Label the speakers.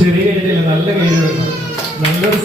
Speaker 1: ചെറിയ കൈയില്ല നല്ല കൈ വേണം നല്ലൊരു